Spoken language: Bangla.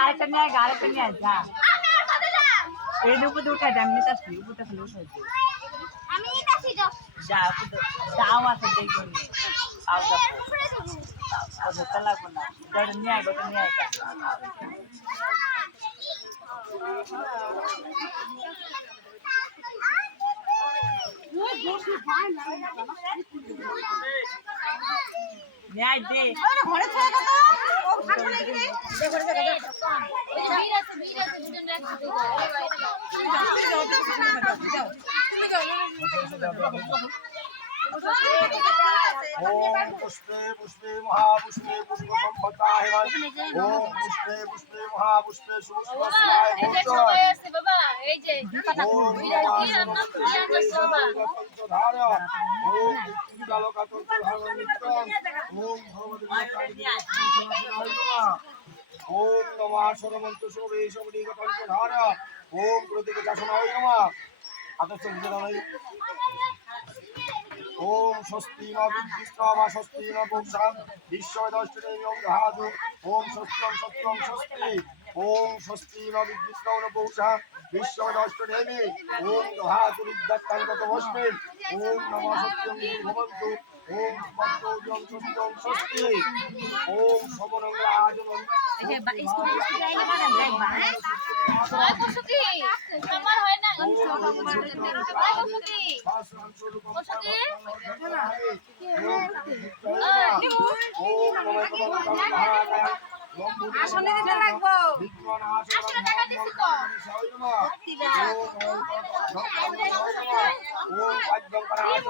আরেকটা নিয়ে আরেকটা নিয়ে যা এই উপরে উঠে যা আমি নিতে আসবি উপরে ফেলে উঠে আমি নিতে আসি যা দাও আছে দেখবো নিয়ে তাও যাবো লাগবো না গোটা নিয়ে আয় গোটা নিয়ে আয় ন্যায় দে ঘরে ছেড়ে কত ओम पुष्पे पुष्पे महापुष्पे पुष्प संपदाय ओम पुष्पे पुष्पे महापुष्पे सुपुष्पाय বাবা এই যে ओम पंचधारा ओम ओम ओम नमः सर्वमंत्र शोभे शोभे पंचधारा ओम प्रतीक दासनाय नमः आदर्श विजय ओम स्वस्ति न विद्विष्णवा स्वस्ति न पुंसा विश्वदष्टने योगहादु ओम सत्यं सत्यं स्वस्ति ओम स्वस्ति न विद्विष्णव न पुंसा विश्वदष्टने ओम धातु विद्यात्तंगतवस्मे ओम नमः सत्यं भवन्तु ओम पद्मोजं सत्यं स्वस्ति ओम समनं राजनं আমার হয় না আসলে দিতে লাগবো আসলে টাকা দিছি তো ओम